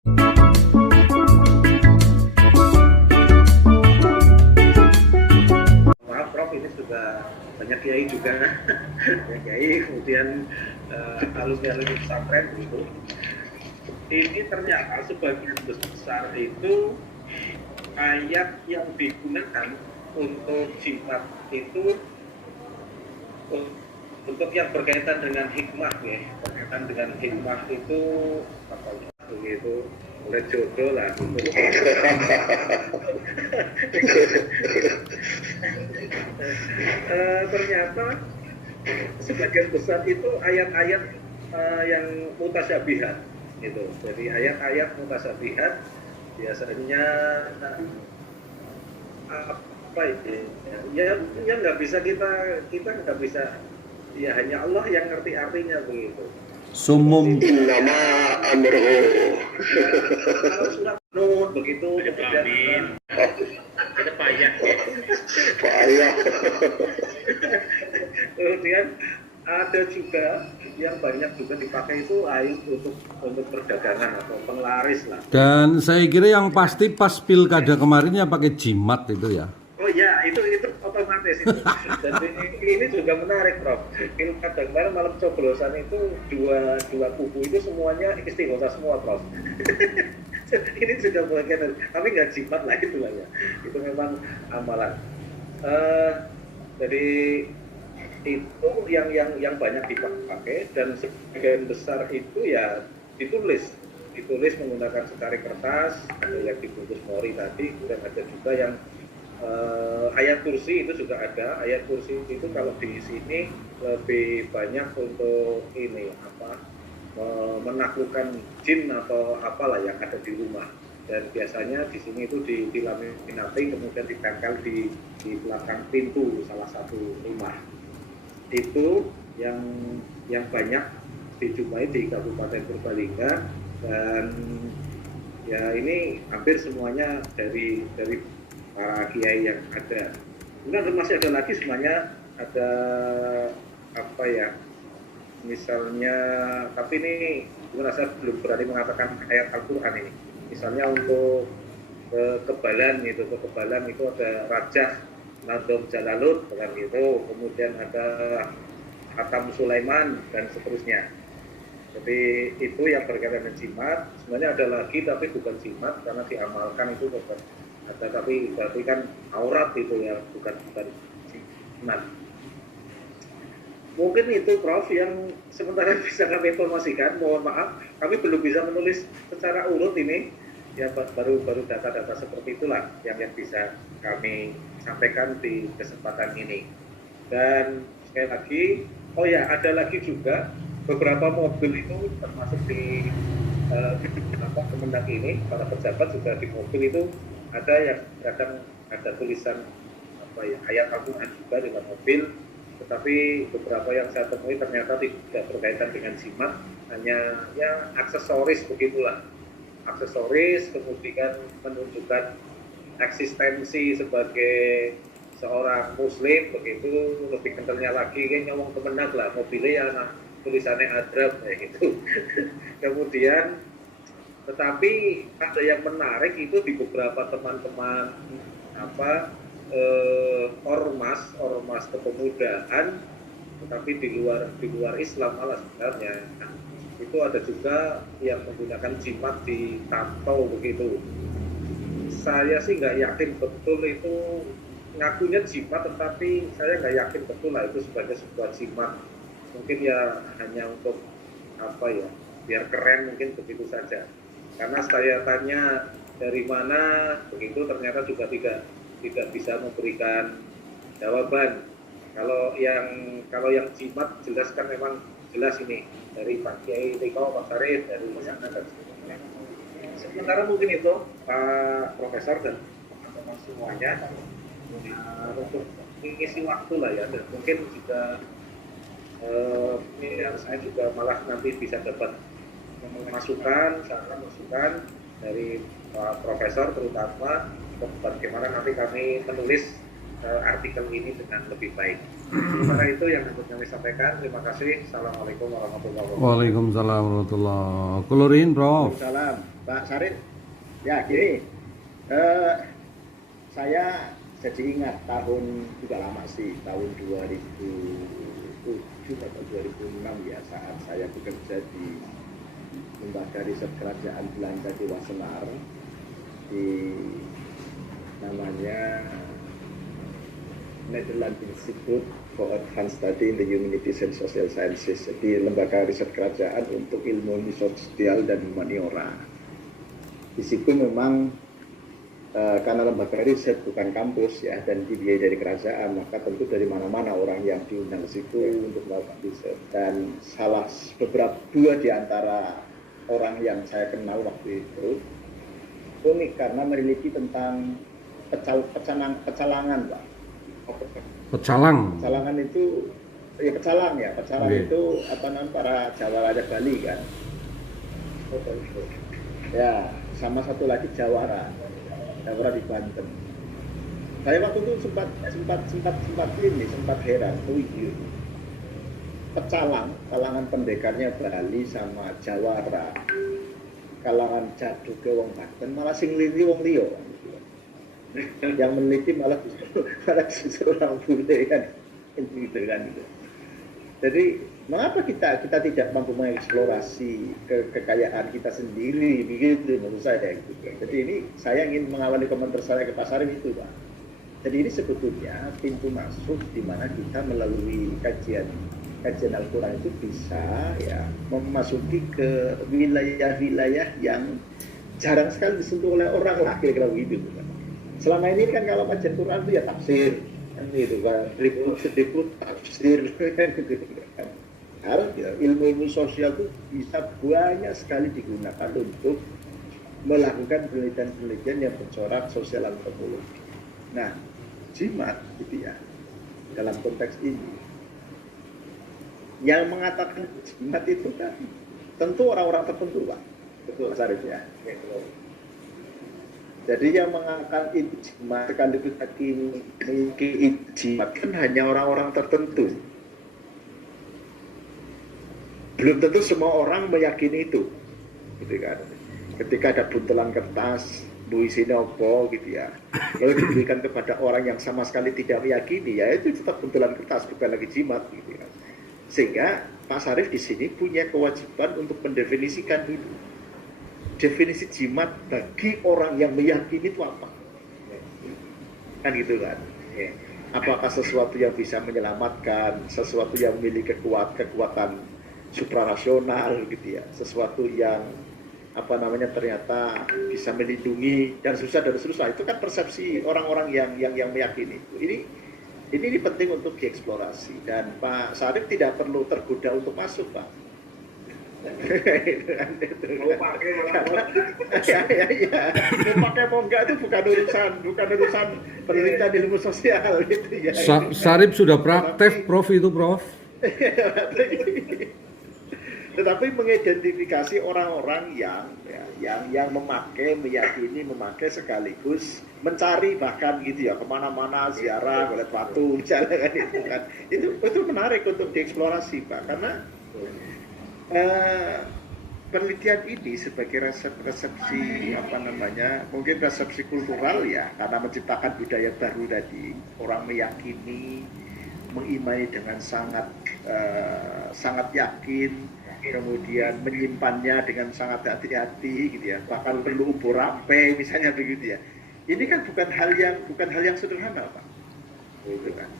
Maaf Prof, ini sudah banyak kiai juga, banyak kiai, kemudian alumni-alumni pesantren gitu. Ini ternyata sebagian besar itu ayat yang digunakan untuk jimat itu untuk yang berkaitan dengan hikmah ya, berkaitan dengan hikmah itu apa ya, begitu oleh jodoh lah gitu. Ternyata sebagian besar itu ayat-ayat yang mutasyabihat gitu. Jadi ayat-ayat mutasyabihat biasanya apa ya nggak bisa kita nggak bisa, ya hanya Allah yang ngerti artinya begitu. Sumum Innama amruhu. Kalau surat Nur begitu kemudian Ada payah. Payah. kemudian ada juga yang banyak juga dipakai itu ayat untuk perdagangan atau penglaris lah. dan saya kira yang pasti pas pilkada kemarin ya pakai jimat itu ya. Oh ya, itu otomatis itu. Dan ini juga menarik, Prof. Pilkada kemarin malam coblosan itu dua kubu itu semuanya istighosa semua, Prof. Ini juga bagian, tapi nggak jimat lah itu lah ya. Itu memang amalan. Jadi itu yang banyak dipakai, dan sebagian besar itu ya ditulis menggunakan secari kertas, ada yang dibungkus mori tadi, kemudian ada juga yang ayat kursi itu juga ada. Ayat kursi itu kalau di sini lebih banyak untuk ini apa, menaklukkan jin atau apalah yang ada di rumah, dan biasanya di sini itu dilaminati kemudian ditempel di belakang pintu salah satu rumah. Itu yang banyak dijumpai di Kabupaten Purbalingga, dan ya ini hampir semuanya dari para kiai yang ada. Kemudian masih ada lagi sebenarnya, ada apa ya, misalnya, tapi ini saya belum berani mengatakan ayat Al-Quran ini. Misalnya untuk kekebalan itu ada Rajah Nadom Jalalut dengan itu, kemudian ada Hatam Sulaiman dan seterusnya. Jadi itu yang berkaitan dengan jimat. Sebenarnya ada lagi tapi bukan jimat karena diamalkan itu bukan ada, tapi berarti kan aurat itu ya, bukan jimat. Mungkin itu Prof yang sementara bisa kami informasikan. Mohon maaf, kami belum bisa menulis secara urut ini. Ya baru data-data seperti itulah yang bisa kami sampaikan di kesempatan ini. Dan sekali lagi, oh ya ada lagi juga beberapa mobil itu termasuk di Kemendak ini, para pejabat juga di mobil itu ada yang kadang ada tulisan apa ya, ayat Al-Quran juga dengan mobil, tetapi beberapa yang saya temui ternyata tidak berkaitan dengan jimat, hanya ya aksesoris begitulah, aksesoris, kemudian menunjukkan eksistensi sebagai seorang muslim begitu. Lebih kentalnya lagi kayaknya ngomong Kemendak lah, mobilnya ya nah, tulisannya Adrab kayak gitu. Kemudian tetapi ada yang menarik itu di beberapa teman-teman apa ormas kepemudaan, tetapi di luar Islam malah sebenarnya itu ada juga yang menggunakan jimat di tato begitu. Saya sih nggak yakin betul itu ngakunya jimat, tetapi saya nggak yakin betul lah itu sebagai sebuah jimat. Mungkin ya hanya untuk apa ya, biar keren mungkin begitu saja. Karena saya tanya dari mana begitu, ternyata juga tidak bisa memberikan jawaban. Kalau yang jimat jelas kan memang jelas ini dari Pak Kiai Riko, Pak Sarif, dari sana dan sebagainya. Sementara mungkin itu Pak Profesor dan teman-teman semuanya untuk mengisi waktu lah ya, dan mungkin juga saya juga malah nanti bisa dapat masukan dari Pak Profesor terutama bagaimana nanti kami menulis artikel ini dengan lebih baik. Sementara itu yang dapat kami sampaikan. Terima kasih. Assalamualaikum warahmatullahi wabarakatuh. Waalaikumsalam warahmatullahi wabarakatuh. Kulurin, Prof. Salam, Pak Sarip. Ya, gini, saya jadi ingat tahun juga lama sih, tahun 2007 atau 2006 ya, saat saya bekerja di Lembaga Riset Kerajaan Belanda di Wassenaar, di namanya Netherlands Institute for Advanced Study in the Humanities and Social Sciences, di lembaga riset kerajaan untuk ilmu sosial dan humaniora. Di situ memang karena lembaga riset bukan kampus ya dan dibiayai dari kerajaan, maka tentu dari mana-mana orang yang diundang ke situ untuk melakukan riset. Dan dua di antara orang yang saya kenal waktu itu unik karena meneliti tentang pecalangan, Pak. Pecalang. Pecalangan itu ya pecalang ya. Pecalang Oke. itu apa namanya para Jawa ada Bali kan. Ya, sama satu lagi Jawara di Banten. Saya waktu itu sempat heran. Oh iya. Pecalang, kalangan pendekarnya Bali sama Jawara, kalangan Jaduke wong Banten malah sing lili wong liya. Yang meneliti malah justru orang bule kan, gitu kan. Jadi mengapa kita tidak mampu mengeksplorasi kekayaan kita sendiri begitu menurut saya gitu. Jadi ini saya ingin mengawali komentar saya ke Pak Sarip itu, Pak. Jadi ini sebetulnya pintu masuk di mana kita melalui kajian Al-Quran itu bisa ya memasuki ke wilayah-wilayah yang jarang sekali disentuh oleh orang lah kira-kira begitu. Selama ini kan kalau kajian Quran itu ya tafsir, kan gitu kan, ribut tafsir, kan gitu kan. Harus ya, ilmu sosial itu bisa banyak sekali digunakan untuk melakukan penelitian-penelitian yang bercorak sosial antropologi. Nah, jimat gitu ya, dalam konteks ini, yang mengatakan jimat itu kan tentu orang-orang tertentu, Pak. Betul, Sarif ya. Jadi yang mengangkat ijma sekaligus mengingkari ijma kan hanya orang-orang tertentu. Belum tentu semua orang meyakini itu, gitu kan. Ketika ada buntelan kertas, isinya apa gitu ya, lalu diberikan kepada orang yang sama sekali tidak meyakini, ya itu tetap buntelan kertas, bukan lagi jimat, gitu kan. Sehingga Pak Sarip di sini punya kewajiban untuk mendefinisikan itu. Definisi jimat bagi orang yang meyakini itu apa? Kan gitu kan? Apakah sesuatu yang bisa menyelamatkan, sesuatu yang memiliki kekuatan suprarasional gitu ya, sesuatu yang ternyata bisa melindungi dan seterusnya. Itu kan persepsi orang-orang yang meyakini itu. Ini penting untuk dieksplorasi dan Pak Sarip tidak perlu tergoda untuk masuk, Pak. Mau pakai Mau pakai mau enggak itu bukan urusan penelitian ilmu sosial gitu ya. Sarip sudah praktek, Prof itu, Prof. Tetapi mengidentifikasi orang-orang yang meyakini memakai sekaligus mencari bahkan gitu ya kemana-mana ziarah lihat batu jalan kan itu menarik untuk dieksplorasi, Pak, karena penelitian ini sebagai resepsi mungkin resepsi kultural ya, karena menciptakan budaya baru tadi, orang meyakini, mengimani dengan sangat yakin, kemudian menyimpannya dengan sangat hati-hati gitu ya, bahkan perlu ubur rampe misalnya begitu ya. Ini kan bukan hal yang sederhana, Pak. Gitu kan.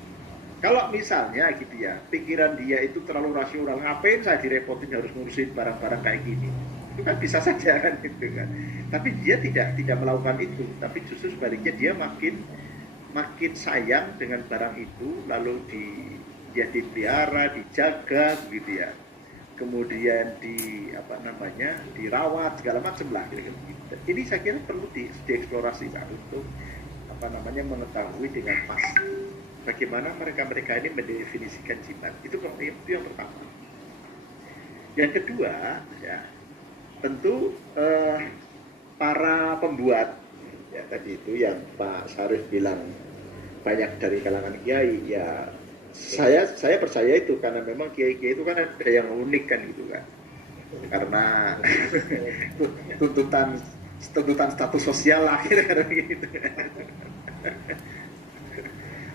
Kalau misalnya gitu ya, pikiran dia itu terlalu rasional, ngapain saya direpotin harus ngurusin barang-barang kayak gini? Itu kan bisa saja kan gitu kan. Tapi dia tidak melakukan itu, tapi justru sebaliknya dia makin sayang dengan barang itu, lalu dia dipelihara, dijaga gitu ya. Kemudian dirawat segala macam lah gitu. Ini saya kira perlu dieksplorasi Pak, untuk mengetahui dengan pasti bagaimana mereka ini mendefinisikan jimat. Itu yang pertama. Yang kedua ya tentu para pembuat ya tadi itu yang Pak Sarip bilang banyak dari kalangan kiai ya. Saya percaya itu karena memang kiai-kiai itu kan ada yang unik kan gitu kan. Karena tuntutan status sosial lah kira-kira gitu.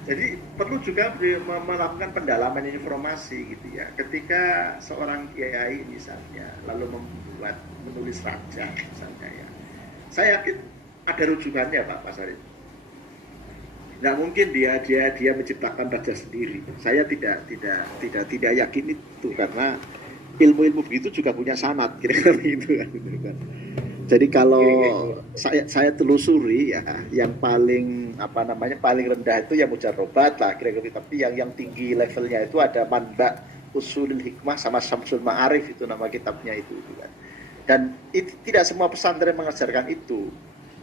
Jadi perlu juga melakukan pendalaman informasi gitu ya. Ketika seorang kiai misalnya lalu menulis raja misalnya ya, saya yakin ada rujukannya Pak Sarif. Nggak mungkin dia menciptakan raja sendiri. Saya tidak yakin itu karena ilmu begitu juga punya sanad kira-kira gitu kan. Jadi kalau saya telusuri ya, yang paling paling rendah itu yang mujarrobat lah kira-kira, tapi yang tinggi levelnya itu ada Manba Usulul Hikmah sama Syamsul Ma'arif itu nama kitabnya itu kan. Dan itu tidak semua pesantren mengajarkan itu.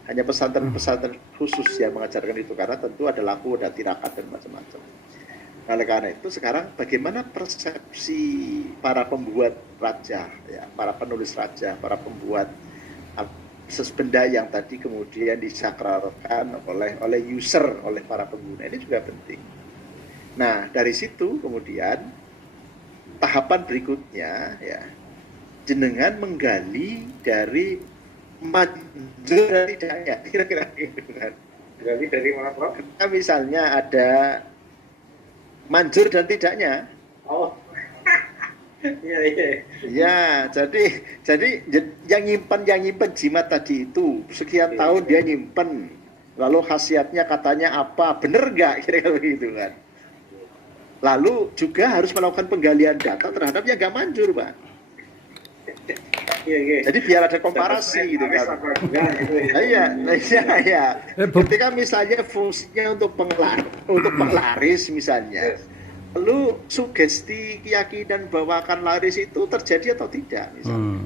Hanya pesantren-pesantren khusus yang mengajarkan itu karena tentu ada laku, ada tirakat dan macam-macam. Oleh karena itu sekarang bagaimana persepsi para pembuat raja ya, para penulis raja, para pembuat benda yang tadi kemudian disakralkan oleh user, oleh para pengguna, ini juga penting. Nah, dari situ kemudian tahapan berikutnya ya, jenengan menggali dari manjur dan tidaknya, kira-kira gitu kan. Gali dari mana Prof? Nah, misalnya ada manjur dan tidaknya. Oh. Iya. Ya, jadi yang nyimpen jimat tadi itu sekian tahun dia nyimpen, lalu khasiatnya katanya apa, bener nggak kira-kira begitu kan? Lalu juga harus melakukan penggalian data terhadap yang nggak manjur, Pak. Iya. Jadi biar ada komparasi gitu kan. Iya. Ketika misalnya fungsinya untuk penglaris misalnya. Lalu sugesti keyakinan bahwa akan laris itu terjadi atau tidak misalnya.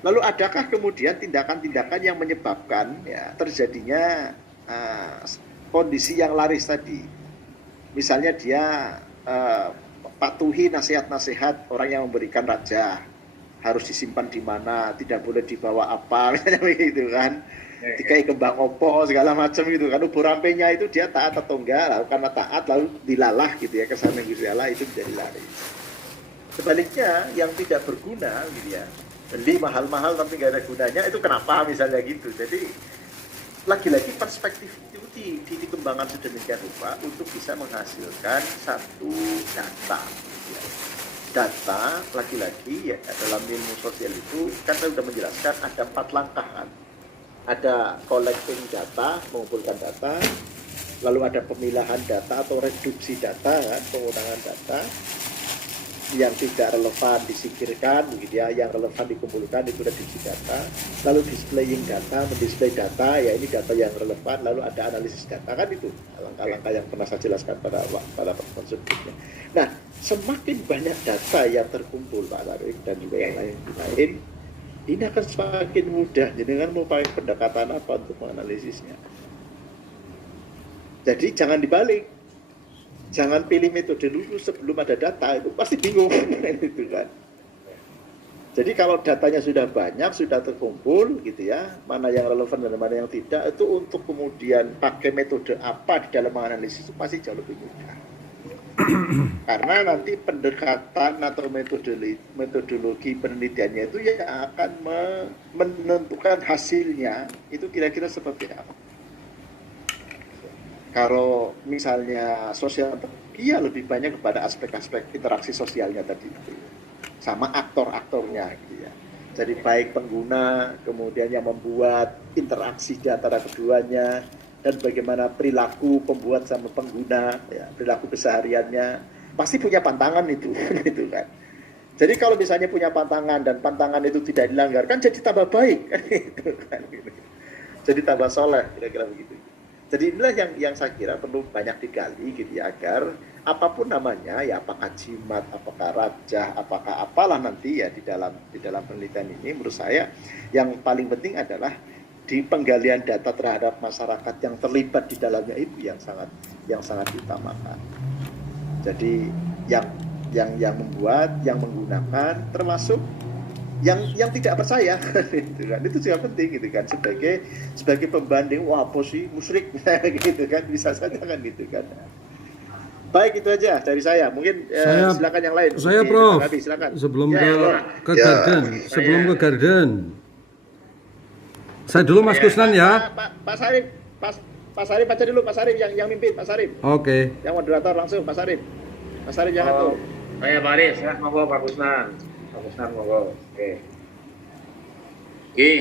Lalu adakah kemudian tindakan-tindakan yang menyebabkan ya terjadinya kondisi yang laris tadi. Misalnya dia patuhi nasihat-nasihat orang yang memberikan raja, harus disimpan di mana, tidak boleh dibawa apa misalnya begitu kan. Dikai kembang opo segala macam gitu kan, ubur rampenya itu dia taat atau enggak, lalu karena taat lalu dilalah gitu ya kesan Gusti Allah itu menjadi laris. Sebaliknya yang tidak berguna gitu ya, beli mahal-mahal tapi nggak ada gunanya, itu kenapa misalnya gitu. Jadi lagi-lagi perspektif itu dikembangkan sedemikian rupa untuk bisa menghasilkan satu data gitu ya. Data lagi-lagi ya dalam ilmu sosial itu kan saya sudah menjelaskan ada 4 langkah kan. Ada collecting data, mengumpulkan data, lalu ada pemilahan data atau reduksi data, kan, pengurangan data, yang tidak relevan disingkirkan, begitu ya, yang relevan dikumpulkan itu reduksi data, lalu displaying data, mendisplay data, ya ini data yang relevan, lalu ada analisis data, kan itu langkah-langkah yang pernah saya jelaskan pada pertemuan sebelumnya. Nah, semakin banyak data yang terkumpul Pak Sarif dan juga yang lain, ini akan semakin mudah. Jadi dengan merupakan pendekatan apa untuk menganalisisnya. Jadi jangan dibalik. Jangan pilih metode dulu sebelum ada data, itu pasti bingung itu kan. Jadi kalau datanya sudah banyak, sudah terkumpul gitu ya, mana yang relevan dan mana yang tidak, itu untuk kemudian pakai metode apa di dalam menganalisis itu pasti jauh lebih mudah. Karena nanti pendekatan atau metodologi penelitiannya itu ya akan menentukan hasilnya itu kira-kira seperti apa. Kalau misalnya sosial ya lebih banyak kepada aspek-aspek interaksi sosialnya tadi itu, sama aktor-aktornya gitu ya. Jadi baik pengguna, kemudian yang membuat interaksi di antara keduanya, dan bagaimana perilaku pembuat sama pengguna, ya, perilaku kesehariannya pasti punya pantangan itu, gitu kan. Jadi kalau misalnya punya pantangan dan pantangan itu tidak dilanggar, kan jadi tambah baik, kan, gitu kan. Jadi tambah soleh, kira-kira begitu. Jadi inilah yang saya kira perlu banyak digali, gitu ya, agar apapun namanya, ya apakah jimat, apakah rajah, apakah apalah nanti ya di dalam penelitian ini, menurut saya yang paling penting adalah di penggalian data terhadap masyarakat yang terlibat di dalamnya itu yang sangat diutamakan. Jadi yang membuat, yang menggunakan, termasuk yang tidak percaya gitu kan, itu juga penting gitu kan, sebagai pembanding, wah apa sih musyrik gitu kan, bisa saja kan gitu kan. Baik, itu aja dari saya. Mungkin silakan yang lain. Saya Oke, Prof, Nabi, silakan. sebelum Ya, Prof. ke Garden, sebelum ke Garden. Saya dulu Mas Kusnan ya. Pak Sarif, Pak Sarif baca dulu, Pak Sarif yang mimpin, Pak Sarif. Oke. Yang moderator langsung Pak Sarif. Pak Sarif jangan tuh. Saya Baris. Ya, monggo Pak Kusnan. Pak Kusnan monggo. Oke. Oke.